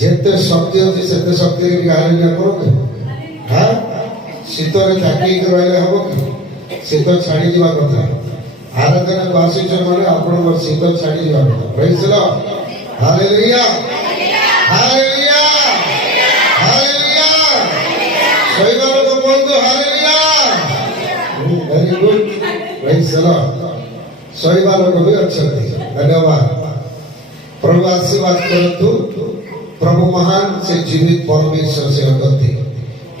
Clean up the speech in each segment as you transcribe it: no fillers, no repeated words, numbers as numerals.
ଯେତେ ଶକ୍ତି ଅଛି ସେତେ ଶକ୍ତିରେ ଟିକେ ହାଲେଲୁୟା କରନ୍ତୁ। ହଁ ଶୀତରେ ଚାକିରି ରହିଲେ ହବ କି? ଶୀତ ଛାଡ଼ିଯିବା କଥା। ଆରାଧନାକୁ ଆସୁଛ ମାନେ ଆପଣଙ୍କ ଶୀତ ଛାଡ଼ିଯିବା କଥା। ପ୍ରେଜ୍ ଦ ଲର୍ଡ। Hallelujah hallelujah hallelujah. ଶୋଇବା ଲୋକ କୁହନ୍ତୁ ହାଲେଲୁୟା। Very good. ପ୍ରେଜ୍ ଦ ଲର୍ଡ। ଶୋଇବା ଲୋକ ବି ଅଛନ୍ତି। ଧନ୍ୟବାଦ। प्रभु आशीर्वाद करतु। प्रभु महान से जीवित परमेश्वर से अगति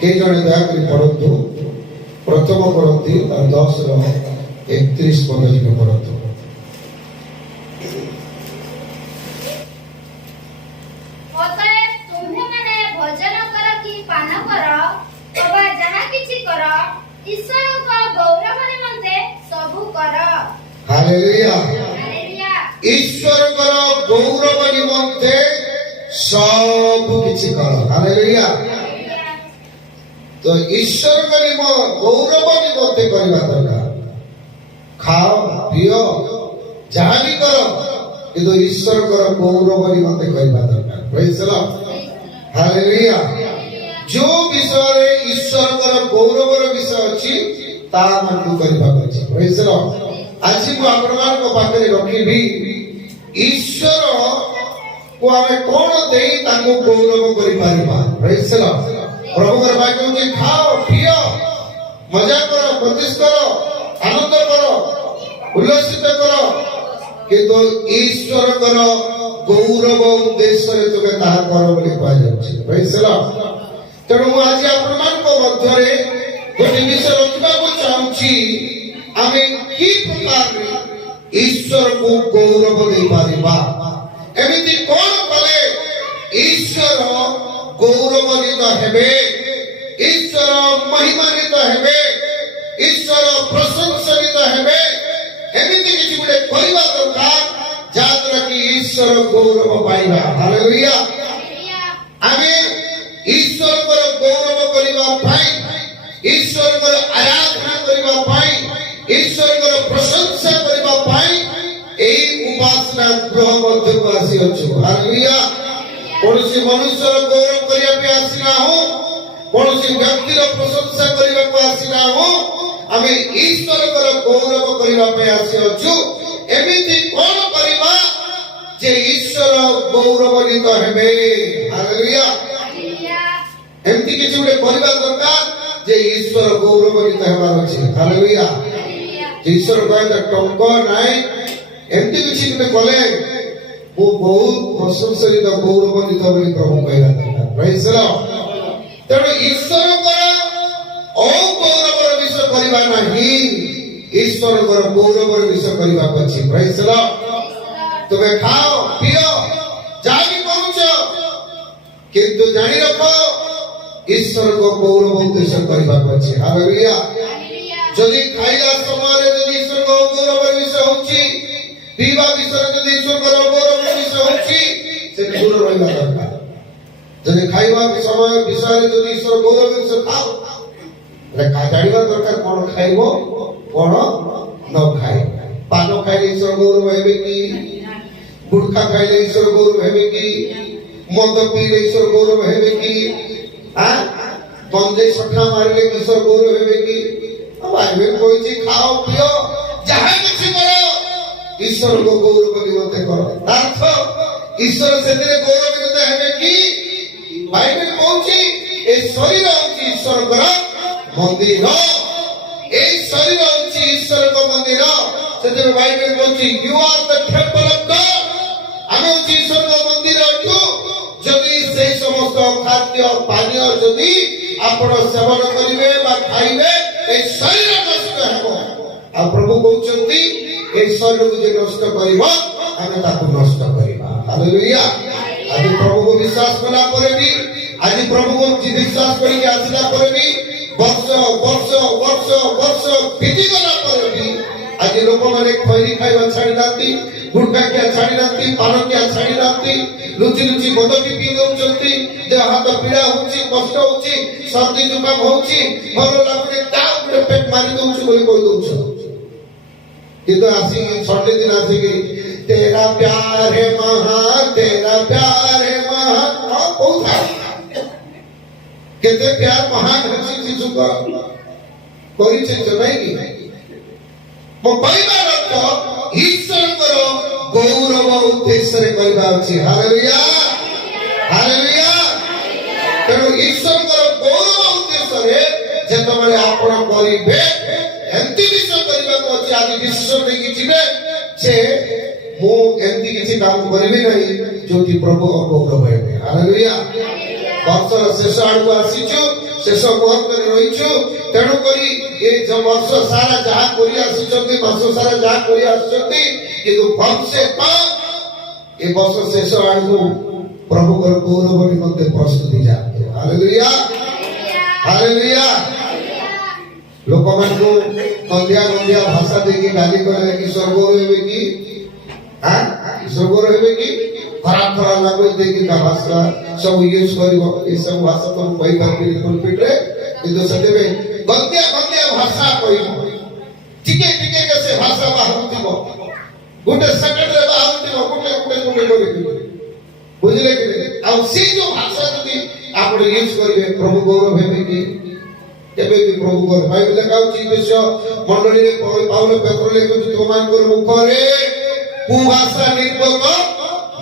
के जने दया कर पढ़तु। प्रथम करती 10:31 पद जी पढ़तु। অতএব তুমি মানে ভজন কর কি পান কর অবা যাহা কিছু কর ঈশ্বরଙ୍କ গৌরব নিমন্তে সবু কর। हालेलुया। हालेलुया। ईश्वर करो गौरव निमंते सब किछि करो। हालेलुया। तो ईश्वर को गौरव निमंते करबा दरकार। खाओ पियो जहाँ भी करो किंतु ईश्वर करो गौरव निमंते करबा दरकार। Praise the Lord. हालेलुया। जो विषय ईश्वर करो गौरव विषय अछि ता मानू करबा अछि। Praise the Lord. आज को आपमान को पाखरे रखिबी ईश्वर को हमें कौन दे ताको गौरव करि पारिबा। Praise the lord. प्रभु कर बात कहूँ खाओ पियो मजा करो प्रतिष्ठा करो आनंद करो उल्लसित करो किंतु ईश्वर करो गौरव उद्देश्य रे तुमे ताहा करो बोली कहा जाउछि। Praise the Lord. तेणु आज आपमान को मध्यरे गोटे विषय रखिबा को चाहूछि आमे की प्रकार ईश्वर को गौरव दे पारिबा। एमिति कोन कले ईश्वर गौरवान्वित हेबे ईश्वर महिमान्वित हेबे ईश्वर प्रशंसित हेबे एमिति किछि गुडे करिबा दरकार जाद्रा कि ईश्वर गौरव पाइबा। हालेलुया। आमे ईश्वर को गौरव करिबा पाई ईश्वर को आराधना करिबा पाई ईश्वर को प्रशंसा करिबा पाई एई उपासना गृह मध्य को आसी अछु। हालेलुया। कौनसी मनुष्य गौरव करिया पे आसिना हो कौनसी व्यक्ति प्रशंसा करिबा को आसिना हो आमे ईश्वर को गौरव करिबा पे आसी अछु। एमिति कोन करिबा जे ईश्वर गौरवान्वित हेबे। हालेलुया। एमिति किछि गुडे करिबा दरकार जे ईश्वर गौरवान्वित हेबार अछि। हालेलुया। ईश्वर कहता टंक नाय एमिति किछि गुडे कले वो बहुत प्रशंसित गौरवान्वित बोली प्रभु कहला। Praise the Lord. तेणु ईश्वर को गौरव विषय करिबा नाही ईश्वर को गौरव विषय करिबा अछि। Praise the Lord. तुमे खाओ पियो जानि पहुंच किंतु जानि रखो ईश्वर को गौरव उद्देश्य करिबा अछि। हालेलुया। जदि खाइला समय जदि ईश्वर को गौरव विषय होछि पीवा विषय जदि ईश्वर को गौरव विषय होछि से दूर रहबा दरकार। जदि खाइबा समय विषय जदि ईश्वर गौरव विषय खाओ रे का जानिबा दरकार कोन खाइबो कोन न खाइ। पान खाइले ईश्वर गौरव हेबे कि गुटखा खाइले ईश्वर गौरव हेबे कि मद पीले ईश्वर गौरव हेबे कि गंजे सठा मारिले ईश्वर गौरव हेबे कि बाइबल कहछि खाओ पियो जहाँ किछि करो ईश्वर को गौरव निमंते करो। अर्थ ईश्वर सेतिरे गौरव निमंते हेबे कि बाइबल कहछि ए शरीर होछि ईश्वर कर मंदिर ए शरीर होछि ईश्वर को मंदिर। सेते बाइबल कहछि you are the temple of God. आमे होछि ईश्वर को मंदिर अछु। जदि से समस्त खाद्य पानीय जदि आपण सेवन करिवे बा खाइबे ए शरीर नष्ट हेबो। आ प्रभु कहउछंती ए शरीर को जे नष्ट करिवो आमे ताको नष्ट करिबा। हालेलुया। आज प्रभु को विश्वास कला परे भी आज प्रभु को विश्वास करी के आसिला परे भी वर्ष वर्ष वर्ष वर्ष बीती गला परे भी आज लोक माने खैरी खाइबा छाडी नाती गुटखा क्या छाडी नाती पान क्या छाडी नाती लुचि लुचि बदकी पी दउचंती जे हाथ पीड़ा होची कष्ट होची सर्दी जुकाम होची भलो लागुने ता ऊपर पेट मारी दउछु बोली कहि दउछु। किंतु आसी छडे दिन आसी कि तेरा प्यार है महा केते प्यार महान अछि यीशु को करिছে নাই কি मो कहबार अर्थ ईश्वर को गौरव उद्देश्य रे करबा अछि हालेलुया हालेलुया तेणु ईश्वर को गौरव उद्देश्य रे जेतबेले आपण करिबे एंती विषय करबा को अछि आज विश्व में कि जिबे जे मो एंती किछि काम करबे नहीं जोति प्रभु गौरव हेबे हालेलुया वर्षर शेष आड़ू आसीचु शेष मुहूर्त रहीचु तेणु करी ये जो वर्ष सारा जहा करी आसीचंती वर्ष सारा जहा करी आसीचंती किंतु भक्से पा ये वर्ष शेष आड़ू प्रभु कर गौरव निमंते प्रस्तुति जाते हालेलुया हालेलुया लोक मानकु गंदिया गंदिया भाषा देके गाली करे कि स्वर्ग हेबे कि हां स्वर्ग हेबे कि खराब खराब लैंग्वेज देखि का भाषा सब यूज करिवो ए सब भाषा तो कहि पाबि पुलपिट रे किंतु सतेबे गंदिया गंदिया भाषा कहिवो टिके टिके के से भाषा बाहुतिबो गुटे सेकंड रे बाहुतिबो गुटे करि बुझले कि आ सी जो भाषा जदी आपण यूज करिवे प्रभु गौरव हेबे कि केबे भी प्रभु गौरव बाइबल लेखाउची विषय मंडली रे पाउल पेट्रोल लेखु तुमान कर मुख रे कुभाषा निर्भोग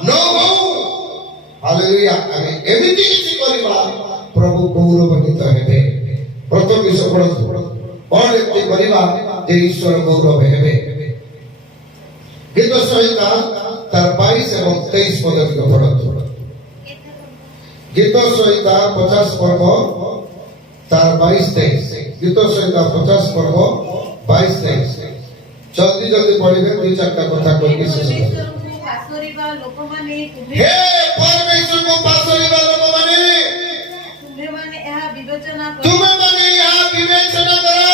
न हो हालेलुया आमे एमिति किछि करिबा प्रभु गौरवान्वित हेबे प्रथम विषय पढो कोन एति करिबा जे ईश्वर गौरव हेबे गीत संहिता तार 22 एवं 23 पद को पढो गीत संहिता 50 पर्व तार 22 23 गीत संहिता 50 पर्व 22 23 जल्दी जल्दी पढिबे दुई चारटा कथा कहि शेष पासोरिबा लोकमाने हे परमेश्वर को पासोरिबा लोकमाने तुम्हे माने यह विवेचना करो तुमे माने यह विवेचना करो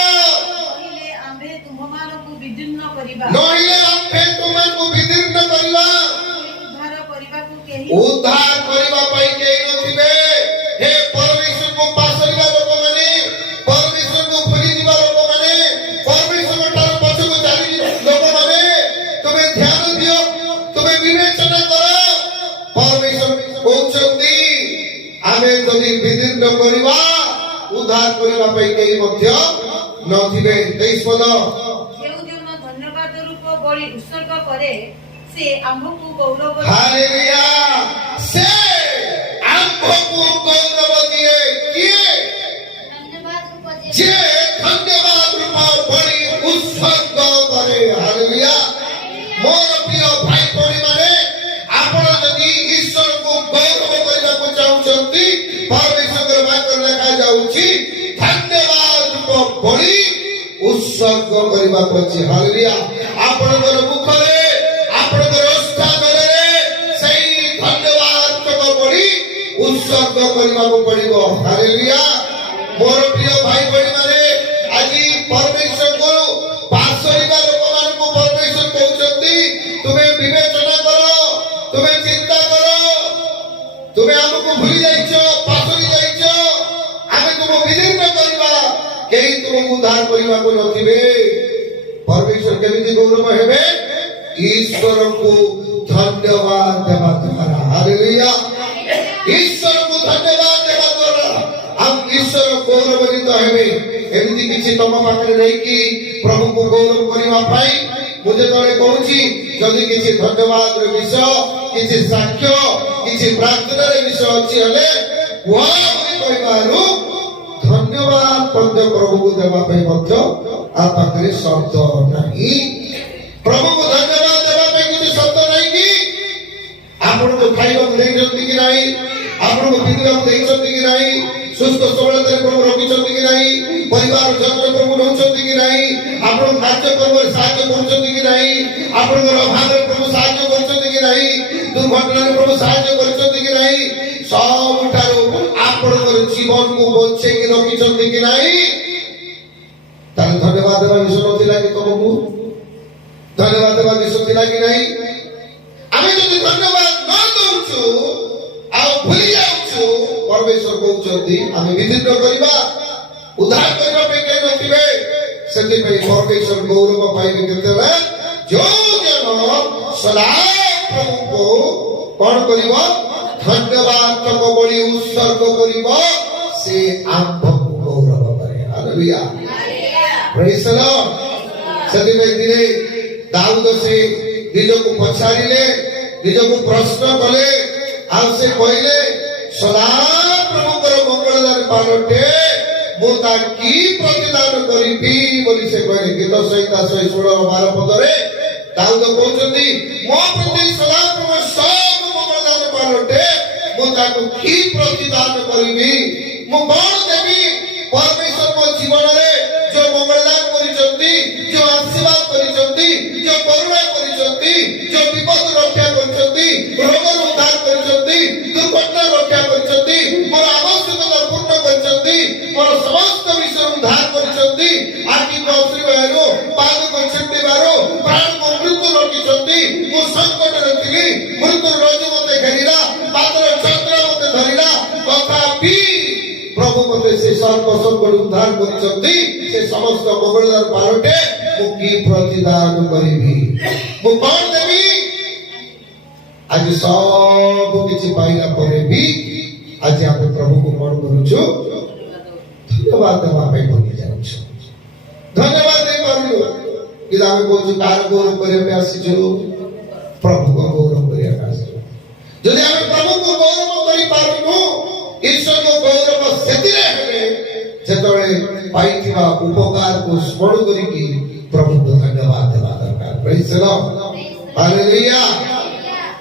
नहिले आम्भे तुममानकु विदीर्ण करिबा नहिले आम्भे तुममानकु विदीर्ण करिबा उद्धार करिबा पई केही नथिबे हे परमेश्वर को पासोरिबा लोकमाने परमेश्वर को भूली दिबा लोकमाने परमेश्वर ठार पछको चाली लोकमाने तुमे ध्यान दियो तुमे विवेचना करो परमेश्वर कहउछंती आमे जदि विदीर्ण करिबा उद्धार करिबा पई केही मध्य नथिबे 23 पद जेउ जन धन्यवाद रूप बलि उत्सर्ग करे से आम्भकु गौरव हालेलुया से आम्भकु गौरव दिए किए धन्यवाद रूप जे धन्यवाद रूप बलि उत्सर्ग करे हालेलुया मोर प्रिय भाई भौणी माने आपण जदि ईश्वर को गौरव करबा को चाहुचंती परमेश्वर वाक्य लिखा जाउची धन्यवाद रूप बलि उत्सर्ग करबा को अछि हालेलुया आपनकर मुखरे आपनकर स्थानरे सही धन्यवाद को बलि उत्सर्ग करबा को पड़िबो हालेलुया मोर प्रिय भाई भौणी माने आजि परमेश्वर को पासरिबा लोक मान को परमेश्वर कहउचंती तुमे विवेचना करो तुमे चिंता करो तुमे हमको भूली जाइछो पासरी जाइछो आमे तुम विदीर्ण करबा केही तुमको उद्धार करबा को नथिबे परमेश्वर केमिति गौरव हेबे ईश्वर को धन्यवाद देवा द्वारा हालेलुया ईश्वर को धन्यवाद देवा द्वारा हम ईश्वर गौरवान्वित हेबे एमिति किछि तम पाखरे नै कि प्रभु को गौरव करिवा पाई मुझे तळे कहूची जदि किछि धन्यवाद रे विषय किछि साक्ष्य किछि प्रार्थना रे विषय अछि हले वा कहिबारु धन्यवाद पद्य प्रभु को देवा पाई मध्य आ पाखरे शब्द नाही प्रभु को धन्यवाद देवा पाई किछि शब्द नाही कि आपण को खाइबा देइछंती कि नाही आपण को पिंदिबा देइछंती कि नाही सुस्त सबलता प्रभु रखिछंती कि नाही परिवार जन्म प्रभु नउछंती कि नाही आपण कार्य कर्म साहाय्य करछंती कि नाही आपण अभाव प्रभु साहाय्य करछंती कि नाही दुर्घटना प्रभु साहाय्य करछंती कि नाही सब ठारो आपण जीवन को बचे कि रखिछंती कि नाही तार धन्यवाद देवा विषय नथिला कि तुमको धन्यवाद देवा विषय थिला कि नाही आमे जदि धन्यवाद न दउछु आ भूली जाउछु परमेश्वर कहउछंती आमे विदीर्ण करबा उद्धार करबा पे के नथिबे सेति पे परमेश्वर गौरव पाइबे केतेबे जो जन सदा प्रभु को कोन करिवो धन्यवाद तक बलि उत्सर्ग करिवो से आम्भकु गौरव करे हालेलुया प्रेज द लॉर्ड ସେଥିପାଇଁ ଦିନେ ଦାଉଦ ସେ ନିଜକୁ ପଚାରିଲେ ନିଜକୁ ପ୍ରଶ୍ନ କଲେ ଆଉ ସେ କହିଲେ ସଦା ପ୍ରଭୁଙ୍କର ମଙ୍ଗଳଦାନ ପାଲଟେ ମୁଁ ତା କି ପ୍ରତିଦାନ କରିବି ବୋଲି ସେ କହିଲେ ଗୀତ ସଂହିତା 116:12 ପଦରେ ଦାଉଦ କହୁଛନ୍ତି ମୋ ପ୍ରତି ସଦା ପ୍ରଭୁ ସବୁ ମଙ୍ଗଳଦାନ ପାଲଟେ ମୁଁ ତାକୁ କି ପ୍ରତିଦାନ କରିବି ମୁଁ କଣ ଦେବି ପରମେଶ୍ୱର ମୋ ଜୀବନରେ जो मंगलदान करिसंती जो आशीर्वाद करिसंती जो करुणा करिसंती जो विपद रक्षा करिसंती रोग उद्धार करिसंती दुर्घटना रक्षा करिसंती मोर आवश्यकता पूर्ण करिसंती मोर समस्त विषय उद्धार करिसंती आखि को श्रीबारो पाद को छेटिबारो प्राण को मृत्यु रखिसंती मो संकट रखिली मृत्यु रोज मते घेरिला पादर छत्र मते धरिला तथापि प्रभु मते से सर्व संकट उद्धार करिसंती से समस्त मंगलदान पालटे मु की प्रतिदान करिबी मु कोन देबी आज सब किछि पाइला परे भी आज आप प्रभु को कोन करूछु धन्यवाद देबा पे बोली जाउछु धन्यवाद दे करू कि आमे कोछु कार गौरव करे पे आसीछु प्रभु को गौरव करे आसीछु जदि आमे प्रभु को गौरव करि पारुनु ईश्वर को गौरव सेतिरे हेले जेतळे पाइथिबा उपकार को स्मरण करिकी प्रभु को धन्यवाद देबा दरकार प्रेज द लॉर्ड हालेलुया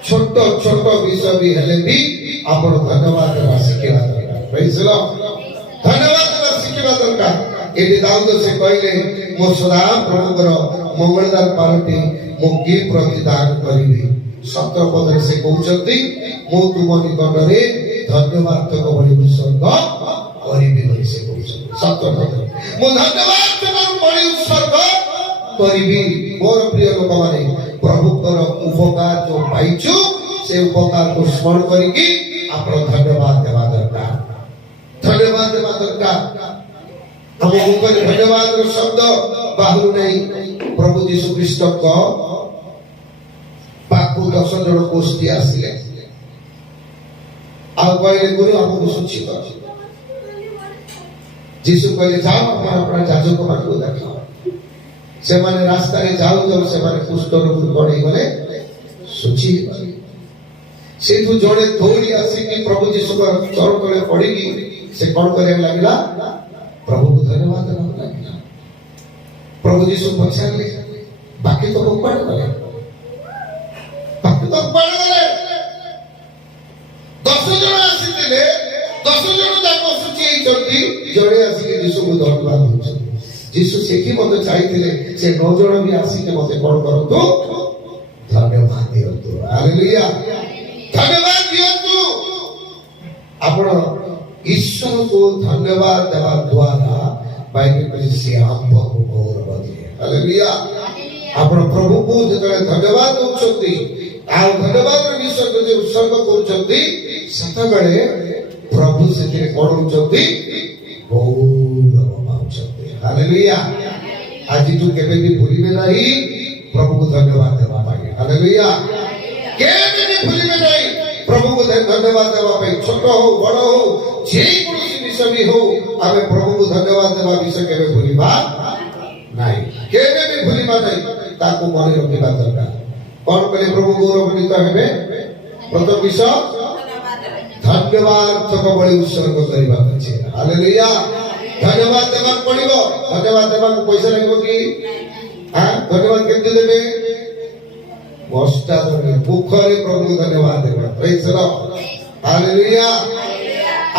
छोट छोट विषय भी हेले भी आपण धन्यवाद देबा सिखेबा दरकार प्रेज द लॉर्ड धन्यवाद देबा सिखेबा दरकार एबे दाऊद से कहले मो सदा प्रभुकर मंगलदान पालटी मो की प्रतिदान करिबी 17 पद से कहउछंती मो तुम निकटरे धन्यवाद तो बड़ी उत्सर्ग करिबी बोली से कहउछंती 17 पद मो धन्यवाद तुम बड़ी उत्सर्ग करिबी मोर प्रिय लोक माने प्रभुकर उपकार जो पाइछु से उपकार को स्मरण करिकी आपण धन्यवाद देबा दरकार हम ऊपर धन्यवाद रो शब्द बाहर नहीं प्रभु यीशु ख्रीष्ट को पाकु 10 जण गोष्ठी आसिले आ कहले गुरु हमको सुची कर यीशु कहले जाओ अपना जाजक मान को देखो से माने रास्ता रे जाओ जब से माने कुष्ठ रोग पड़े गले सुची से तू जोड़े दौड़ी आसी कि प्रभु यीशु को चरण तले पड़ीगी से कोन करे लागला प्रभु को धन्यवाद देना लागला प्रभु यीशु पछाले बाकी तो कोन करे बाकी तो कोन करे 10 जण आसीले 10 जण जाको सुची चलती जोड़े आसी कि यीशु को धन्यवाद होछ यीशु से की मते चाहतिले से 9 जण भी आसी के मते कोन करतो धन्यवाद दियंतु हालेलुया धन्यवाद दियंतु आपण ईश्वर को धन्यवाद देवा द्वारा बाइबल में से आम्भ को गौरव दिए हालेलुया आपण प्रभु को जतले धन्यवाद दोछती आ धन्यवाद रे ईश्वर को जे उत्सर्ग करछती सतबेले प्रभु से के कोडउछती गौरव पाउछती हालेलुया आज तू केबे भी भूलिबे नाही प्रभु को धन्यवाद देवा पाए हालेलुया केबे भी भूलिबे नाही प्रभु को धन्यवाद देवा पे छोट हो बड़ हो जे कोनोसी विषय भी हो आमे प्रभु को धन्यवाद देवा विषय केबे भूलिबा नाही केबे भी भूलिबा नाही ताको मने रखिबा दरकार कोन कले प्रभु गौरवान्वित हेबे प्रथम विषय धन्यवाद तक बड़ी उत्सर्ग करिबा अछि हालेलुया धन्यवाद देबा पड़िबो धन्यवाद देबा को पैसा लागबो की हां धन्यवाद केते देबे गोष्ठा धरे पोखरे प्रभु को धन्यवाद देबा प्रेज द लॉर्ड हालेलुया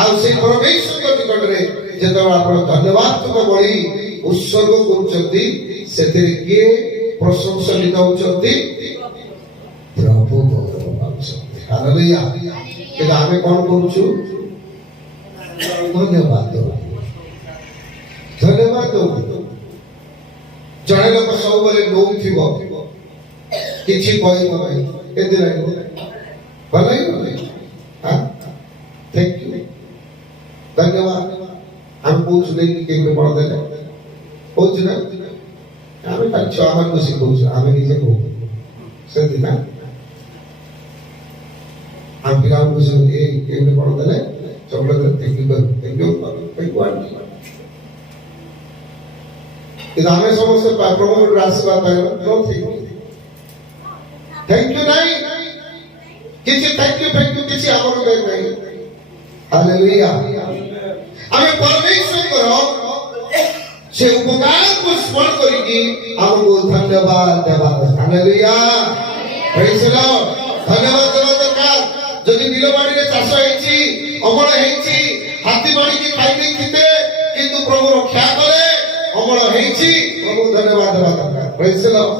आ से परमेश्वर को निकट रे जेतो आपण धन्यवाद तक बड़ी उत्सर्ग करछंती सेतेरे के प्रशंसा लिदाउछंती प्रभु गौरव पाउछंती हालेलुया एदा हमें कोन करूछु धन्यवाद दो जणे लोक सब बेले नौथिबो किछि कहइबो नाही एदि लागो भलाई हां थैंक यू धन्यवाद हम पूछ नहीं कि केबे बड़ देले पूछ ना हमें अच्छा हम को सिखौछ हमें निजे को से दिना हम बिराम को से ए केबे बड़ देले चॉकलेट थैंक यू କିନ୍ତୁ ଆମେ ସମସ୍ତେ ପ୍ରଭୁଙ୍କର ଆଶୀର୍ବାଦ ପାଇବା ଥ୍ୟାଙ୍କ ୟୁ ନାହିଁ କିଛି ଥ୍ୟାଙ୍କ ୟୁ କିଛି ଆମର ନାହିଁ। ହାଲେଲୁୟା। ଆମେ ପରମେଶ୍ୱରଙ୍କର ସେ ଉପକାରକୁ ସ୍ମରଣ କରିକି ଆମକୁ ଧନ୍ୟବାଦ ଦେବା। ହାଲେଲୁୟା। ପ୍ରେଜ୍ ଦ ଲର୍ଡ। ଧନ୍ୟବାଦ ଦେବା ଦରକାର। ଯଦି ବିଲ ବାଡ଼ିରେ ଚାଷ ହେଇଛି, ଅମଳ ହେଇଛି, ହାତୀ ମାଡ଼ିକି ଖାଇ ଦେଇଥିଲେ କିନ୍ତୁ ପ୍ରଭୁ ରକ୍ଷା କଲେ, ଅମଳ ହେଇଛି, ପ୍ରଭୁକୁ ଧନ୍ୟବାଦ ଦେବା ଦରକାର। ପ୍ରେଜ୍ ଦ ଲର୍ଡ।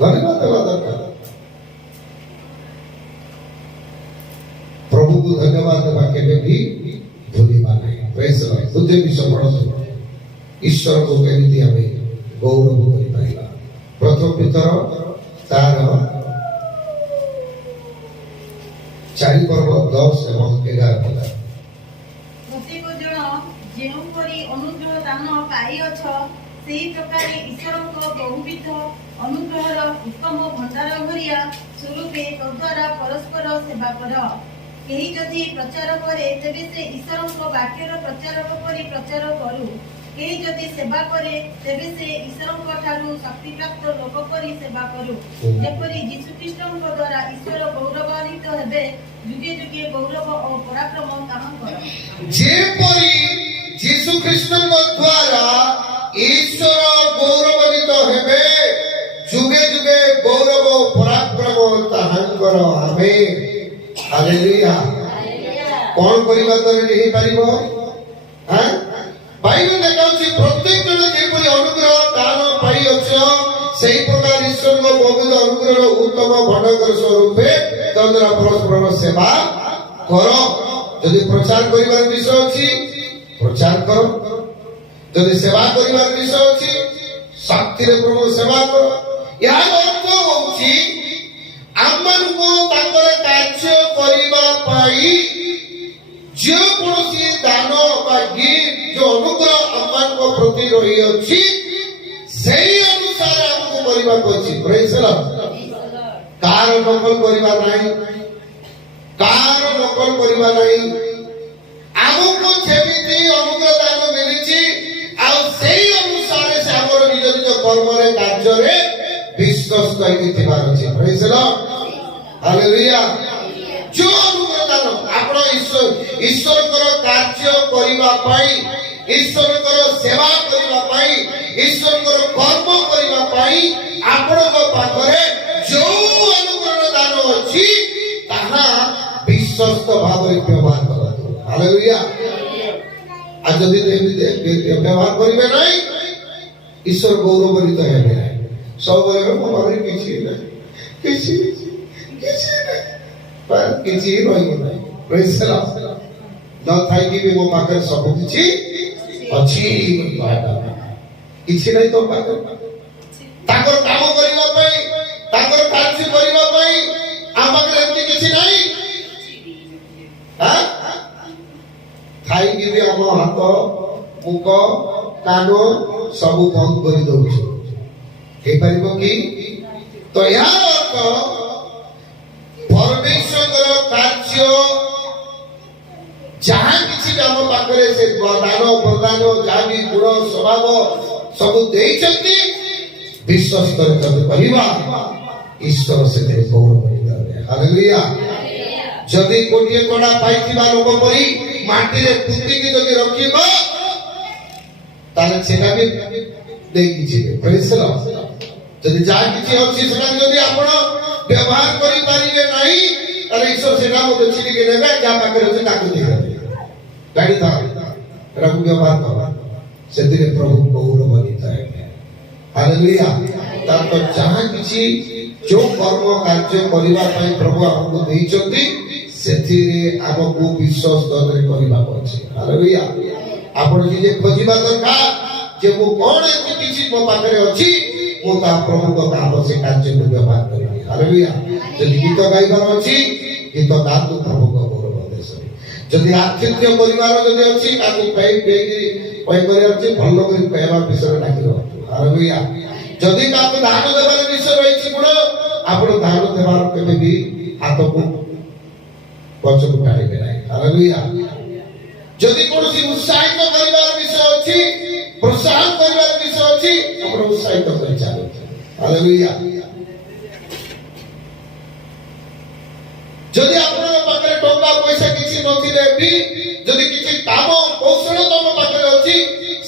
ଧନ୍ୟବାଦ ଦେବା ଦରକାର। ପ୍ରଭୁକୁ ଧନ୍ୟବାଦ ଦେବା କେବେ ବି ଭୁଲିବା ନାହିଁ। ପ୍ରେଜ୍ ଦ ଲର୍ଡ। ବୁଝେ ବିଷୟ ପଢ଼ନ୍ତୁ ଈଶ୍ୱରକୁ କେମିତି ଆମେ ଗୌରବ କରିପାରିବା। ପ୍ରଥମ ପିତର ତାର 4 ପର୍ବ 10 ଏବଂ 11 ପଦ। ପ୍ରତ୍ୟେକ ଜଣ ଯେଉଁପରି ଅନୁଗ୍ରହ ଦାନ ପାଇଅଛ ସେହି ପ୍ରକାରେ ଈଶ୍ୱରଙ୍କ ବହୁବିଧ ଅନୁଗ୍ରହର ଉତ୍ତମ ଭଣ୍ଡାର ଭରିଆ ସ୍ୱରୂପେ ତଦ୍ୱାରା ପରସ୍ପର ସେବା କର। କେହି ଯଦି ପ୍ରଚାର କରେ ତେବେ ସେ ଈଶ୍ୱରଙ୍କ ବାକ୍ୟର ପ୍ରଚାରକ ପରି ପ୍ରଚାର କରୁ। କେହି ଯଦି ସେବା କରେ ତେବେ ସେ ଈଶ୍ୱରଙ୍କ ଠାରୁ ଶକ୍ତିପ୍ରାପ୍ତ ଲୋକ ପରି ସେବା କରୁ। ଯେପରି ଯୀଶୁଖ୍ରୀଷ୍ଟଙ୍କ ଦ୍ୱାରା ଈଶ୍ୱର ଗୌରବାନ୍ୱିତ ହେବେ, ଯୁଗେ ଯୁଗେ ଗୌରବ ଓ ପରାକ୍ରମ କାମ କର। ଯେପରି ଯୀଶୁଖ୍ରୀଷ୍ଟଙ୍କ ଦ୍ୱାରା ଈଶ୍ୱର ଗୌରବାନ୍ୱିତ ହେବେ, ଯୁଗେ ଯୁଗେ ଗୌରବ ପରାକ୍ରମ ତାହାଙ୍କର। ଆମେନ୍। ହାଲେଲୁୟା। କଣ କରିବା ଦ୍ୱାରା ହେଇପାରିବ? ବାଇବେଲ ଦେଖାଉଛି ପ୍ରତ୍ୟେକ ଜଣ ଯେପରି ଅନୁଗ୍ରହ ଦାନ ପାଇଅଛ ସେହି ପ୍ରକାର ଈଶ୍ୱରଙ୍କ ବହୁବିଧ ଅନୁଗ୍ରହର ଉତ୍ତମ ଭଣ୍ଡାର ସ୍ୱରୂପେ ତଦ୍ୱାରା ପରସ୍ପରର ସେବା କର। ଯଦି ପ୍ରଚାର କରିବାର ବିଷୟ ଅଛି ପ୍ରଚାର କର। ଯଦି ସେବା କରିବାର ବିଷୟ ଅଛି ଶକ୍ତିରେ ପ୍ରଭୁ ସେବା କର। ଏହାର ଅର୍ଥ ହେଉଛି ଆମମାନଙ୍କୁ ତାଙ୍କର କାର୍ଯ୍ୟ କରିବା ପାଇଁ ଯେକୌଣସି ଦାନ ବା ଗିଫ୍ଟ ଯୋଉ ଅନୁଗ୍ରହ ଆମମାନଙ୍କ ପ୍ରତି ରହିଅଛି ସେହି ଅନୁସାରେ ଆମକୁ କରିବାକୁ ଅଛି। ପ୍ରେଜ୍ ଦ ଲର୍ଡ। କାହାର ନକଲ କରିବା ନାହିଁ, କାହାର ନକଲ କରିବା ନାହିଁ। ଆମକୁ ଯେମିତି ଅନୁଗ୍ରହ ଦାନ ମିଳିଛି ଆଉ ସେଇ ଅନୁସାରେ ସେ ଆମର ନିଜ ନିଜ କର୍ମରେ କାର୍ଯ୍ୟରେ ବିଶ୍ୱସ୍ତ ହେଇକି ଥିବାର ଅଛି। ପ୍ରେଜ୍ ଦ ଲର୍ଡ। ହାଲେଲୁୟା। ଯୋଉ ଅନୁଗ୍ରହ ଦାନ ଆପଣ ଈଶ୍ୱରଙ୍କର କାର୍ଯ୍ୟ କରିବା ପାଇଁ, ଈଶ୍ୱରଙ୍କର ସେବା କରିବା ପାଇଁ, ଈଶ୍ୱରଙ୍କର କର୍ମ କରିବା ପାଇଁ ଆପଣଙ୍କ ପାଖରେ ଯୋଉ ଅନୁଗ୍ରହ ଦାନ ଅଛି ତାହା ବିଶ୍ୱସ୍ତ ଭାବରେ ବ୍ୟବହାର କରନ୍ତୁ। ହାଲେଲୁୟା। ଆଉ ଯଦି ବ୍ୟବହାର କରିବେ ନାହିଁ ଈଶ୍ୱର ଗୌରବାନ୍ୱିତ ହେବେ ନାହିଁ। ସବୁବେଳେ ମୋ ପାଖରେ କିଛି ନାହିଁ, କିଛି କିଛି ନାହିଁ, କିଛି ରହିବ ନାହିଁ। ପ୍ରେଜ୍ ଦ ଲର୍ଡ। ନଥାଇକି ବି ମୋ ପାଖରେ ସବୁ କିଛି ଅଛି। କିଛି ନାହିଁ ତୋ ପାଖରେ। ତାଙ୍କର କାମ କରିବା ପାଇଁ, ତାଙ୍କର କାର୍ଯ୍ୟ କରିବା ପାଇଁ ଆମ ପାଖରେ ଏମିତି କିଛି ନାହିଁ। ଥାଇକି ବି ଆମ ହାତ, ମୁଖ, କାନ ସବୁ ବନ୍ଦ କରି ଦଉଛୁ। ହେଇପାରିବ କି? ତ ଏହାର ଅର୍ଥ ପରମେଶ୍ୱରଙ୍କର କାର୍ଯ୍ୟ ଯାହା କିଛି ଆମ ପାଖରେ ସେ ଦାନ ପ୍ରଦାନ ଯାହା ବି ଗୁଣ ସ୍ୱଭାବ ସବୁ ଦେଇଛନ୍ତି ବିଶ୍ୱସ୍ତରେ ଯଦି କହିବା ଈଶ୍ୱର ସେଥିରେ ଗୌରବାନ୍ୱିତ ହେବେ। ହାଲେଲୁୟା। ଯଦି ଗୋଟିଏ ତୋଡ଼ା ପାଇଥିବା ଲୋକ ପରି ମାଟିରେ ପୋତିକି ଯଦି ରଖିବ ତାହେଲେ ସେଟା ବି ଦେଇକି ଯିବେ। ପ୍ରେଜ୍ ଦ ଲର୍ଡ। ଯଦି ଯାହା କିଛି ଅଛି ସେଟା ଯଦି ଆପଣ ବ୍ୟବହାର କରିପାରିବେ ନାହିଁ ତାହେଲେ ଈଶ୍ୱର ସେଟା ମଧ୍ୟ ଛିଡ଼ିକି ନେବେ। ଯାହା ପାଖରେ ଅଛି ତାକୁ ଦେଇଦେବେ। ଜାଣିଥାଅ ଏଟାକୁ ବ୍ୟବହାର କର, ସେଥିରେ ପ୍ରଭୁ ଗୌରବାନ୍ୱିତ ହେବେ। ହାଲେଲୁୟା। ତାଙ୍କର ଯାହା କିଛି ଯୋଉ କର୍ମ କାର୍ଯ୍ୟ କରିବା ପାଇଁ ପ୍ରଭୁ ଆମକୁ ଦେଇଛନ୍ତି ସେଥିରେ ଆମକୁ ବିଶ୍ୱସ୍ତରେ କରିବାକୁ ଅଛି। ହାଲେଲୁୟା। ଆପଣ ନିଜେ ଖୋଜିବା ଦରକାର ଯେ ମୁଁ କଣ ଏମିତି କିଛି ମୋ ପାଖରେ ଅଛି ମୁଁ ତା ପ୍ରଭୁଙ୍କ କାମ ସେ କାର୍ଯ୍ୟକୁ ବ୍ୟବହାର କରିବି। ହାଲେଲୁୟା। ଯଦି ଗୀତ ଗାଇବାର ଅଛି ଗୀତ ଗାଆନ୍ତୁ ପ୍ରଭୁଙ୍କ ଗୌରବ ଦେଶରେ। ଯଦି ଆତିଥ୍ୟ କରିବାର ଯଦି ଅଛି ତାକୁ କରିବାର ଅଛି ଭଲ କରି କହିବା ବିଷୟରେ ଲାଗି ରହନ୍ତୁ। ହାଲେଲୁୟା। ଯଦି ତାକୁ ଦାନ ଦେବାର ବିଷୟ ରହିଛି ଗୁଣ ଆପଣ ଦାନ ଦେବାର କେବେ ବି ହାତକୁ ପଛକୁ ଟାଣିବେ ନାହିଁ। ହାଲେଲୁୟା। ଯଦି କୌଣସି ଉତ୍ସାହିତ କରିବାର ବିଷୟ ଅଛି, ପ୍ରୋତ୍ସାହନ କରିବାର ବିଷୟ ଅଛି, ଆପଣ ଉତ୍ସାହିତ କରି ଚାଲନ୍ତୁ। ହାଲେଲୁୟା। ଯଦି ଆପଣଙ୍କ ପାଖରେ ଟଙ୍କା ପଇସା କିଛି ନଥିଲେ ବି ଯଦି କିଛି କାମ କୌଶଳ ତମ ପାଖରେ ଅଛି,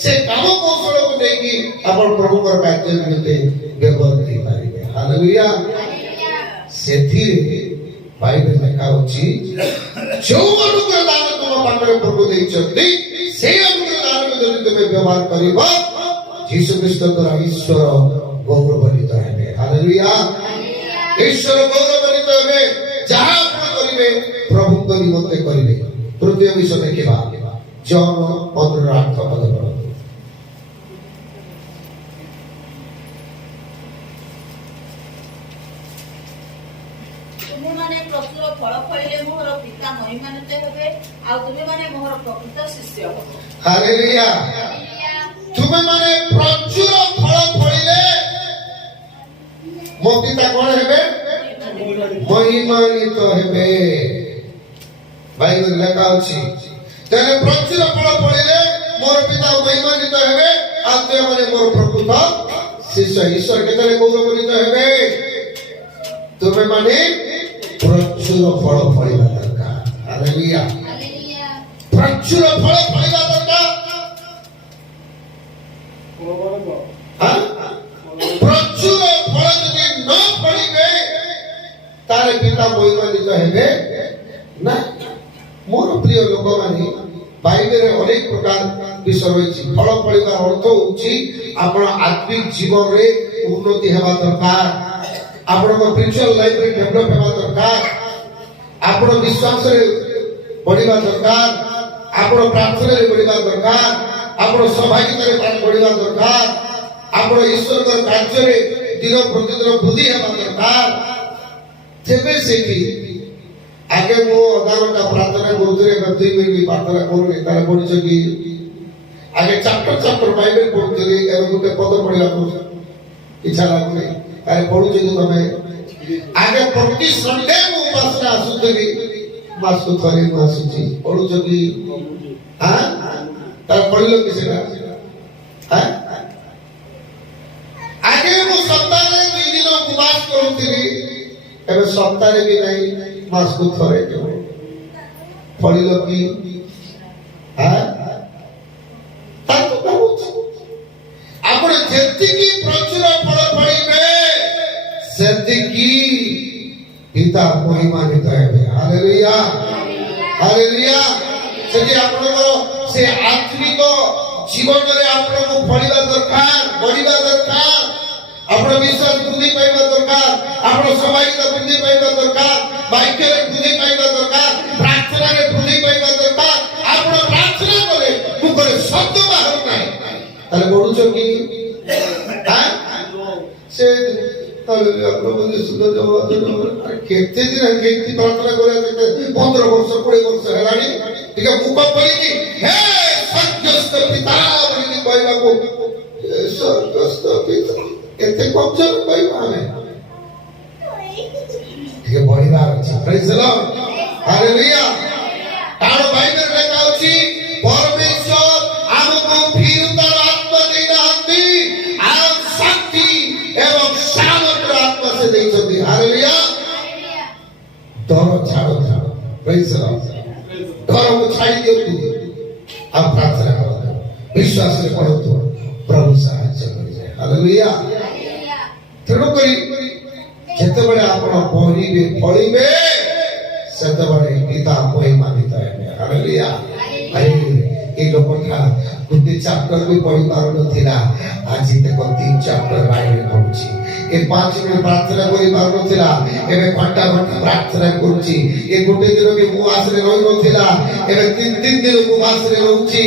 ସେ କାମ କୌଶଳକୁ ନେଇକି ଆପଣ ପ୍ରଭୁଙ୍କର କାର୍ଯ୍ୟ ନିମନ୍ତେ ବ୍ୟବହାର କରିପାରିବେ। ହାଲେଲୁୟା। ସେଥିରେ ବାଇବେଲ ଲେଖା ଅଛି, ଯୋଉ ଅନୁଗ୍ରହ ଦାନ ତମ ପାଖରେ ପ୍ରଭୁ ଦେଇଛନ୍ତି ସେଇ ଅନୁଗ୍ରହ ଦାନକୁ ଯଦି ତୁମେ ବ୍ୟବହାର କରିବ, ଯୀଶୁ ଖ୍ରୀଷ୍ଟ ଦ୍ୱାରା ଈଶ୍ୱର ଗୌରବାନ୍ୱିତ ହେବେ। ହାଲେଲୁୟା। ଈଶ୍ୱର ଗୌରବାନ୍ୱିତ ହେବେ। ଯାହା ଆପଣ କରିବେ ପ୍ରଭୁଙ୍କ ନିମନ୍ତେ କରିବେ। ତୃତୀୟ ବିଷୟ ଦେଖିବା, ଜନ 15:8 ପଦ ପଢ଼ନ୍ତୁ। ତୁମେମାନେ ପ୍ରଚୁର ଫଳ ଫଳିଲେ ମୋହର ପିତା ମହିମାନ୍ୱିତ ହେବେ, ଆଉ ତୁମେମାନେ ମୋହର ପ୍ରକୃତ ଶିଷ୍ୟ ହେବ। ହାଲେଲୁୟା। ତୁମେମାନେ ପ୍ରଚୁର ଫଳ ଫଳିଲେ ମୋ ପିତା କଣ ହେବେ? ମହିମାନ୍ୱିତ ହେବେ। ବାଇବେଲ ଲେଖା ଅଛି, ତେଣୁ ପ୍ରଚୁର ଫଳ ଫଳିଲେ ମୋର ପିତା ମହିମାନ୍ୱିତ ହେବେ, ଆଉ ତୁମେମାନେ ମୋର ପ୍ରକୃତ ଶିଷ୍ୟ। ଈଶ୍ୱର କେତେବେଳେ ଗୌରବାନ୍ୱିତ ହେବେ? ତୁମେମାନେ ପ୍ରଚୁର ଫଳ ଫଳିବା ଦରକାର। ହାଲେଲୁୟା। ପ୍ରଚୁର ଫଳ ଫଳିବା ଦରକାର। ପ୍ରଚୁର ଫଳ ଯଦି ନ ଫଳିବେ ତାହେଲେ ପିତା ମହିମାନ୍ୱିତ ହେବେ ନା। ମୋର ପ୍ରିୟ ଲୋକମାନେ, ବାଇବେଲରେ ଅନେକ ପ୍ରକାର ବିଷୟ ରହିଛି। ଫଳ ଫଳିବାର ଅର୍ଥ ହଉଛି ଆପଣ ଆତ୍ମିକ ଜୀବନରେ ଉନ୍ନତି ହେବା ଦରକାର, ଆପଣଙ୍କ ସ୍ପିରିଚୁଆଲ ଲାଇଫରେ ଡେଭଲପ ହେବା ଦରକାର, ଆପଣ ବିଶ୍ୱାସରେ ବଢିବା ଦରକାର, ଆପଣ ପ୍ରାର୍ଥନାରେ ବଢିବା ଦରକାର, ଆପଣ ସୌଭାଗ୍ୟତାରେ ବଢିବା ଦରକାର, ଆପଣ ଈଶ୍ୱରଙ୍କ କାର୍ଯ୍ୟରେ ଦିନ ପ୍ରତିଦିନ ବୃଦ୍ଧି ହେବା ଦରକାର। ତେବେ ସେଇଠି ଆଗେ ମୁଁ ଅଧା ଘଣ୍ଟା ପ୍ରାର୍ଥନା କରୁଥିଲି, ଏବେ 2 ମିନିଟ୍ ପ୍ରାର୍ଥନା କରୁନି। ତାହେଲେ ପଢିଛ କି? ଆଗେ ଚାପ୍ଟର ବାଇବେଲ ପଢୁଥିଲି, ଏବେ ଗୋଟେ ପଦ ପଢିବାକୁ ଇଚ୍ଛା ଲାଗୁନି। ତାହେଲେ ପଢୁଛ କି ତମେ? ଆଗେ ପ୍ରତି ସଣ୍ଡେ ମୁଁ ଉପାସନା ଆସୁଥିଲି, ମାସକୁ ଥରେ ମୁଁ ଆସୁଛି। ପଢୁଛ କି? ତାହେଲେ ପଢିଲ କି ସେଟା? ଆଗେ ମୁଁ ସପ୍ତାହରେ 2 ଦିନ ଉପବାସ କରୁଥିଲି, ଏବେ ସପ୍ତାହରେ ବି ନାହିଁ, ମାସକୁ ଥରେ କେବଳ। ପଢିଲ କି? ଆପଣ ଯେତିକି ପ୍ରଚୁର ଫଳ ଫଳିବେ ସେତିକି ପିତା ମହିମାନ୍ୱିତ ହେବେ। ହାଲେଲୁୟା। ହାଲେଲୁୟା। ସେଠି ଆପଣଙ୍କର ସେ ଆତ୍ମିକ ଜୀବନରେ ଆପଣଙ୍କୁ ଫଳିବା ଦରକାର, ବଢିବା ଦରକାର। ଆପଣ ବିଶ୍ୱାସ ବୃଦ୍ଧି ପାଇବା ଦରକାର, ଆପଣ ସୌଭାଗ୍ୟତା ବୃଦ୍ଧି ପାଇବା ଦରକାର, ବାକ୍ୟରେ ବୃଦ୍ଧି ପାଇବା ଦରକାର, ପ୍ରାର୍ଥନାରେ ବୃଦ୍ଧି ପାଇବା ଦରକାର। ଆପଣ ପ୍ରାର୍ଥନା କଲେ ମୁଖରେ ଶବ୍ଦ ବାହାରୁ ନାହିଁ, ତାହେଲେ ବଢୁଛ କି? ସେ କେତେ ଦିନ କେମିତି ପ୍ରାର୍ଥନା କରିବା? 15 ବର୍ଷ 20 ବର୍ଷ ହେଲାଣି। ଟିକେ ମୁଖ କରିକି ହେ ସ୍ୱର୍ଗସ୍ଥ ପିତା ବୋଲିକି କହିବାକୁ, ସ୍ୱର୍ଗସ୍ଥ ପିତା କେତେ କମଜୋର କହିବା ଆମେ? ଟିକେ ବଢିବାର ଅଛି। ପ୍ରେଜ୍ ଦ ଲର୍ଡ। ହାଲେଲୁୟା। କାରଣ ବାଇବେଲ ଲେଖା ଅଛି, ପରମେଶ୍ୱର ଆମକୁ ଫିରୁତାର ଆତ୍ମା ଦେଇନାହାନ୍ତି, ଆଉ ଶାନ୍ତି ଏବଂ ସାମର୍ଥ୍ୟର ଆତ୍ମା ସେ ଦେଇଛନ୍ତି। ହାଲେଲୁୟା। ଡର ଛାଡ଼। ପ୍ରେଜ୍ ଦ ଲର୍ଡ। ଡରକୁ ଛାଡ଼ି ଦିଅନ୍ତୁ, ଆଉ ପ୍ରାର୍ଥନା କରନ୍ତୁ, ବିଶ୍ୱାସରେ ପଢନ୍ତୁ, ପ୍ରଭୁ ସାହାଯ୍ୟ କରିବେ। ହାଲେଲୁୟା। ତେଣୁକରି ଯେତେବେଳେ ଆପଣ ପଢିବେ ଫଳିବେ ସେତେବେଳେ ପିତା ମହିମାନ୍ୱିତ ହେବେ। ହାଲେଲୁୟା। এই লোকটা গোটে চ্যাপ্টার বি পড়ি পারুনথিলা, আজি দেখো 3 চ্যাপ্টার বাইরে পড়ছি। এই 5 মিনিট প্রার্থনা করি পারুনথিলা, এবে ঘন্টা ঘন্টা প্রার্থনা করছি। এই গোটে দিন বি উপবাসরে রই নথিলা, এবে 3 দিন উপবাসরে রହୁছি।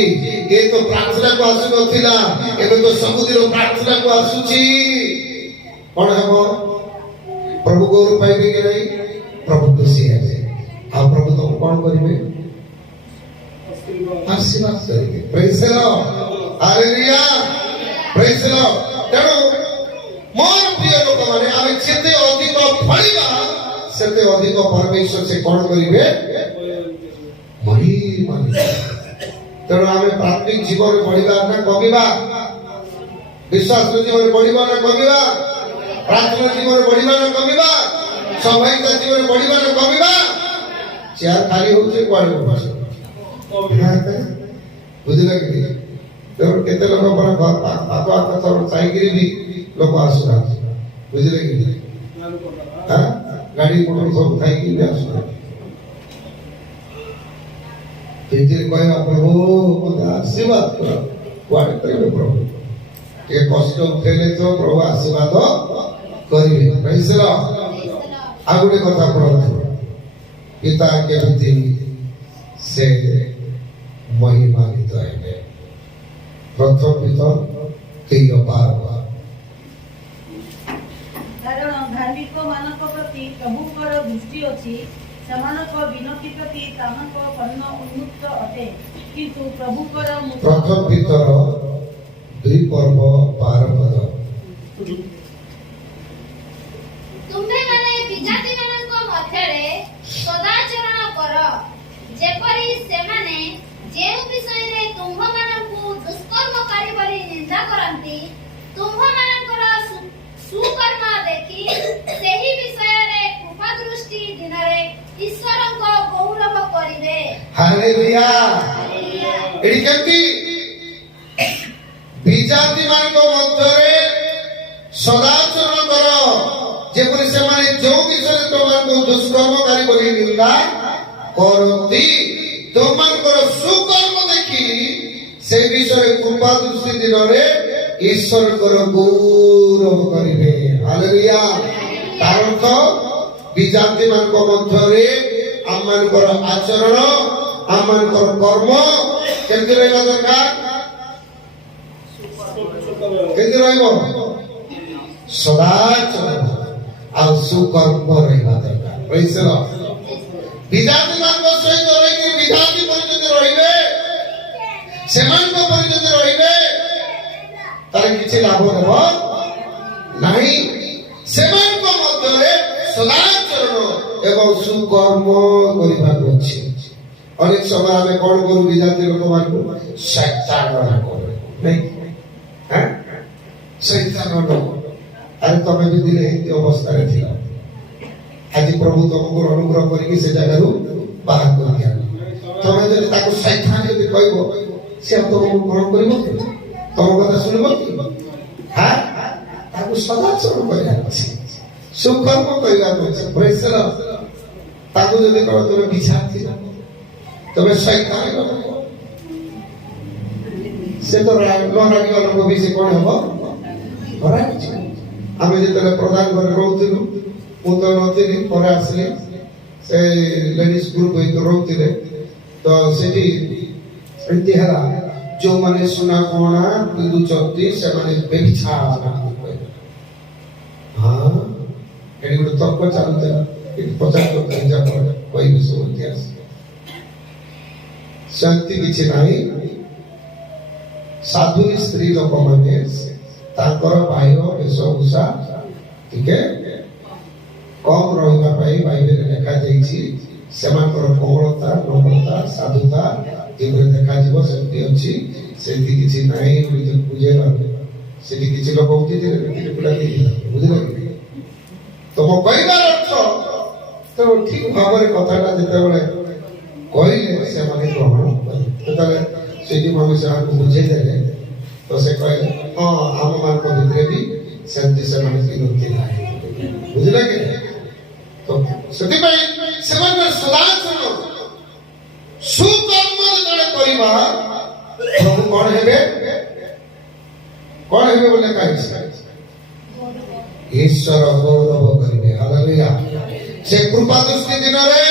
এ তো প্রার্থনা কো আসু নথিলা, এবে তো ସବୁଦିନ ପ୍ରାର୍ଥନା को ଆସୁଛି। କଣ ହେବ? ପ୍ରଭୁ ଗୌର ପାଇବେ କି ନାହିଁ? ପ୍ରଭୁ ଖୁସି ହେବେ, ଆଉ ପ୍ରଭୁ ତମକୁ କଣ କରିବେ? आशीर्वाद करेंगे। Praise the Lord. Hallelujah. Praise the Lord. तेणु मोर प्रिय लोक माने आमे जेते अधिक फळिबा सेते अधिक परमेश्वर से कोन करिवे? ମହିମାନ୍ୱିତ। ତେଣୁ ଆମେ ପ୍ରାଥମିକ ଜୀବନ ବଢିବା ନା କମିବା? ବିଶ୍ୱାସ ଜୀବନ ବଢିବା ନା କମିବା? ପ୍ରାର୍ଥନା ଜୀବନ ବଢିବା ନା କମିବା? ସଭ୍ୟତା ଜୀବନ ବଢିବା ନା କମିବା? ଚେୟାର ଖାଲି ହଉଛି କୁଆଡେ ବଢୁଛି? ବୁଝିଲେ କି? ତେଣୁ କେତେ ଲୋକ ପାଖ ଆଖ ଚାହିଁକିରି ବି ଲୋକ ଆସୁନାହାନ୍ତି। ବୁଝିଲେ କି? ଗାଡି ମୋଟର ସବୁ ଥାଇକି ବି ଆସୁନାହାନ୍ତି। କହିବା ପ୍ରଭୁ ମତେ ଆଶୀର୍ବାଦ କର, କୁଆଡେ କରିବେ ପ୍ରଭୁ? ଟିକେ କଷ୍ଟ ଉଠେଇଲେ ତ ପ୍ରଭୁ ଆଶୀର୍ବାଦ କରିବେ। ଆଉ ଗୋଟେ କଥା ପଢନ୍ତୁ, ପିତା କେମିତି ସେ ମହିମାନ୍ୱିତ ହେବେ। ପ୍ରଥମ ପିତା 13:12। କାରଣ ଧାର୍ମିକ ମାନଙ୍କ ପ୍ରତି ପ୍ରଭୁଙ୍କର ଦୃଷ୍ଟି ଅଛି, ସେମାନଙ୍କ ବିନତି ପ୍ରତି ତାହାଙ୍କ କର୍ଣ୍ଣ ଉନ୍ମୁକ୍ତ ଅଟେ, କିନ୍ତୁ ପ୍ରଭୁଙ୍କର ପ୍ରଥମ ପିତର 2:12। ତୁମ୍ଭେମାନେ ବିଜାତିମାନଙ୍କ ମଧ୍ୟରେ ସଦାଚରଣ କର, ଯେପରି ସେମାନେ ଯେଉଁ ବିଷୟରେ ତୁମ୍ଭମାନଙ୍କୁ ଦୁଷ୍କର୍ମକାରୀ ବୋଲି ନିନ୍ଦା କରନ୍ତି, ତୁମ୍ଭମାନଙ୍କର ସୁକର୍ମ ଦେଖି ସେହି ବିଷୟରେ କୃପାଦୃଷ୍ଟି ଦିନରେ ଈଶ୍ୱରଙ୍କ ଗୌରବ କରିବେ। ହାଲେଲୁୟା। ଏଠି କେମିତି ବିଜାତି ମାନଙ୍କ ମଧ୍ୟରେ ସଦାଚରଣ କର, ଯେପରି ସେମାନେ ଯେଉଁ ବିଷୟରେ ତୁମମାନଙ୍କୁ ଦୁଷ୍କର୍ମକାରୀ ବୋଲି ନିନ୍ଦା କରନ୍ତି, ତୁମମାନଙ୍କର ସୁକର୍ମ ଦେଖି ସେ ବିଷୟରେ କୃପା ଦୃଷ୍ଟି ଦିନରେ ଈଶ୍ୱରଙ୍କର ଗୌରବ କରିବେ। ହାଲେଲୁୟା। ତାର ଅର୍ଥ ବିଜାତି ମାନଙ୍କ ମଧ୍ୟରେ ଆମମାନଙ୍କର ଆଚରଣ, ଆମମାନଙ୍କର କର୍ମ କେମିତି ରହିବା ଦରକାର? କେମିତି ରହିବ? ସଦାଚରଣ ଆଉ ସୁକର୍ମ ରହିବା ଦରକାର। ବିଜାତି ମାନଙ୍କ ସହିତ ରହିକି ବିଜାତି ପରି ଯଦି ରହିବେ, ସେମାନଙ୍କ ପରି ଯଦି ରହିବେ, ତାର କିଛି ଲାଭ ହେବ ନାହିଁ। ସେମାନଙ୍କ ମଧ୍ୟରେ ସଦାଚରଣ ଏବଂ ସୁକର୍ମ କରିବାକୁ ଅଛି। ଅନେକ ସମୟ ଆମେ କଣ କରୁ? ବିଜାତି ଲୋକମାନଙ୍କୁ ଶୈତାନ କରୁ, ଶୈତାନ। ଆରେ ତମେ ବି ଦିନେ ଏମିତି ଅବସ୍ଥାରେ ଥିଲ, ଆଜି ପ୍ରଭୁ ତମକୁ ଅନୁଗ୍ରହ କରିକି ସେ ଜାଗାରୁ ବାହାର କରିକି ଆଣିବ। ତମେ ଯଦି ତାକୁ ଶୈତାନ ଯଦି କହିବ, ସେ ତମକୁ ଗ୍ରହଣ କରିବ କି? ତମ କଥା ଶୁଣିବ କି? ତାକୁ ସଦାଚରଣ କରିବାର ଅଛି, ସୁକର୍ମ କରିବାର ଅଛି। ତାକୁ ଯଦି କହ ତମେ ବିଛାତି, ତମେ ଶୈତାନ, ସେ ତ ରାଗିବା ଲୋକ ବି ସେ କଣ ହବ? ଆମେ ଯେତେବେଳେ ପ୍ରଧାନ ଘରେ ରହୁଥିଲୁ, ମୁଁ ତ ନଥିଲି, ପରେ ଆସିଲି, ସେ ଲେଡିଜ ଗ୍ରୁପ ହେଇକି ରହୁଥିଲେ, ତ ସେଠି ଏମିତି ହେଲା, ଯୋଉମାନେ ସୁନା ଗହଣା ପିନ୍ଧୁଛନ୍ତି ସେମାନେ ବ୍ୟଭିଚାର। ହଁ, ଏଠି ଗୋଟେ ତର୍କ ଚାଲୁଥିଲା, ଏଠି କହିବି ସବୁ ଇତିହାସ। ସେମିତି କିଛି ନାହିଁ। ସାଧୁ ସ୍ତ୍ରୀ ଲୋକମାନେ ତାଙ୍କର ବାହ୍ୟ ବେଶଭୂଷା ଟିକେ କମ୍ ରହିବା ପାଇଁ ବାଇବେଲରେ ଲେଖାଯାଇଛି। ସେମାନଙ୍କର କୋମଳତା, ନମ୍ରତା, ସାଧୁତା ଯେଭଳି ଦେଖାଯିବ ସେମିତି ଅଛି, ସେମିତି କିଛି ନାହିଁ ବୁଝେଇବା। ସେଠି କିଛି ଲୋକ ଉଠିଥିଲେ, ବୁଝିଲେ? ତମ କହିବାର ଅର୍ଥ ତେଣୁ ଠିକ ଭାବରେ କଥାଟା ଯେତେବେଳେ କହିଲେ ସେମାନେ ଗ୍ରହଣ କଲେ। ଯେତେବେଳେ ସେଠି ମମି ସେମାନଙ୍କୁ ବୁଝେଇ ଦେଲେ, ତ ସେ କହିଲେ ହଁ ଆମ ମାନଙ୍କ ଭିତରେ ବି ସେମିତି ସେମାନେ ବିରକ୍ତି ନାହିଁ। ବୁଝିଲେ କି? ତ ସେଥିପାଇଁ ସେମାନେ ସଦାଚରଣ ସୁକର୍ମ ଯେତେବେଳେ କରିବା, ପ୍ରଭୁ କଣ ହେବେ? କଣ ହେବେ ବୋଲି ଲେଖାଯାଇଛି? ଈଶ୍ୱର ଗୌରବ କରିବେ। ହାଲେଲୁୟା। ସେ କୃପା ଦୃଷ୍ଟି ଦିନରେ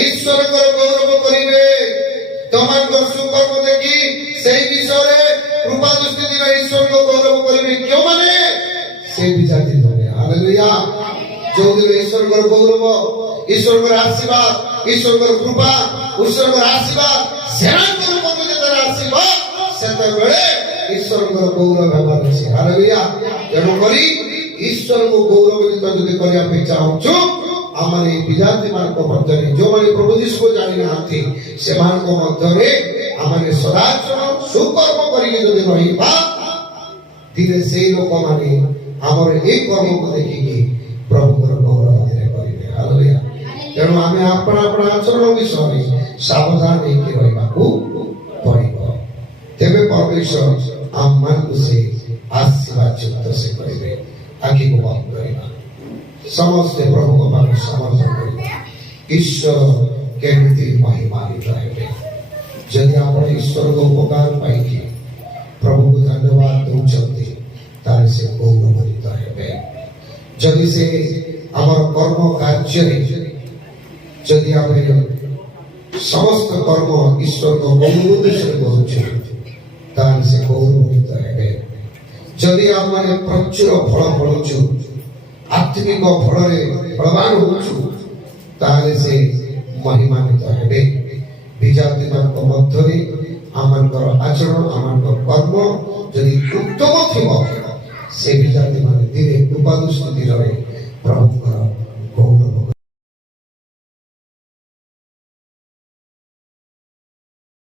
ଈଶ୍ୱରଙ୍କର ଗୌରବ କରିବେ। ତମମାନଙ୍କର ସୁକର୍ମ ଦେଖି ସେଇ ବିଷୟରେ କୃପା ଦୃଷ୍ଟି ଦିନରେ ଈଶ୍ୱରଙ୍କ ଗୌରବ କରିବେ। କେଉଁମାନେ? ସେ ବିଜାତି ମାନେ। ହାଲେଲୁୟା। ଯୋଉଦିନ ଈଶ୍ୱରଙ୍କର ଗୌରବ, ଈଶ୍ୱରଙ୍କର ଆଶୀର୍ବାଦ, ଈଶ୍ୱରଙ୍କର କୃପା, ଈଶ୍ୱରଙ୍କର ଆଶୀର୍ବାଦ ସେମାନଙ୍କର ମধ্যে ଯେତେବେଳେ ଆସିବ, ସେତେବେଳେ ଈଶ୍ୱରଙ୍କର ଗୌରବ ହେବାର ଅଛି। ହାଲେଲୁୟା। ତେଣୁ କରି ଈଶ୍ୱରଙ୍କୁ ଗୌରବିତ ଯଦି କରିବା ପାଇଁ ଚାହୁଁଛୁ, ଆମର ଏଇ ବିଜାତି ମାନଙ୍କ ମଧ୍ୟରେ ଯେଉଁମାନେ ପ୍ରଭୁ ଯୀଶୁକୁ ଜାଣି ନାହାନ୍ତି ସେମାନଙ୍କ ମଧ୍ୟରେ ଆମେ ସଦାଚରଣ ସୁକର୍ମ କରିକି ଯଦି ରହିବା ଦିନେ ସେଇ ଲୋକମାନେ ଆମର ଏଇ କର୍ମକୁ ଦେଖିକି ପ୍ରଭୁଙ୍କର ଗୌରବ କରିବେ। ହାଲେଲୁୟା। ତେଣୁ ଆମେ ଆପଣା ଆଚରଣ ବିଷୟରେ ସାବଧାନ ହେଇକି ରହିବାକୁ ପଡ଼ିବ। ତେବେ ପରମେଶ୍ୱର ଆମମାନଙ୍କୁ ସେ ଆଶୀର୍ବାଦ ଯୁକ୍ତ ସେ କରିବେ। ଆଖିକୁ ବନ୍ଦ କରିବା, ସମସ୍ତେ ପ୍ରଭୁଙ୍କ ପାଖରେ ସମର୍ପଣ କରିବା। ଈଶ୍ୱର କେମିତି ମହିମାନ୍ୱିତ ହେବେ। ଯଦି ଆପଣ ଈଶ୍ୱରଙ୍କ ଉପକାର ପାଇକି ପ୍ରଭୁଙ୍କୁ ଧନ୍ୟବାଦ ଦେଉଛନ୍ତି ତାହେଲେ ସେ ଗୌରବାନ୍ୱିତ ହେବେ। ଯଦି ସେ ଆମର କର୍ମ କାର୍ଯ୍ୟରେ ଯଦି ଆମେ ସମସ୍ତ କର୍ମ ଈଶ୍ୱରଙ୍କ ଗୌରବ ଉଦ୍ଦେଶ୍ୟରେ କରୁଛୁ ତାହେଲେ ସେ ଗୌରବାନ୍ୱିତ ହେବେ। ଯଦି ଆମେ ପ୍ରଚୁର ଫଳ ଫଳୁଛୁ, ଆତ୍ମିକ ଫଳରେ ଫଳବାନ ହଉଛୁ ତାହେଲେ ସେ ମହିମାନ୍ୱିତ ହେବେ। ବିଜାତିମାନଙ୍କ ମଧ୍ୟରେ ଆମମାନଙ୍କର ଆଚରଣ ଆମମାନଙ୍କର କର୍ମ ଯଦି ଉତ୍ତମ ଥିବ ସେ ବିଜାତିମାନେ ଧୀରେ କୃପା ଦୃଷ୍ଟି ଦିନରେ ପ୍ରଭୁଙ୍କର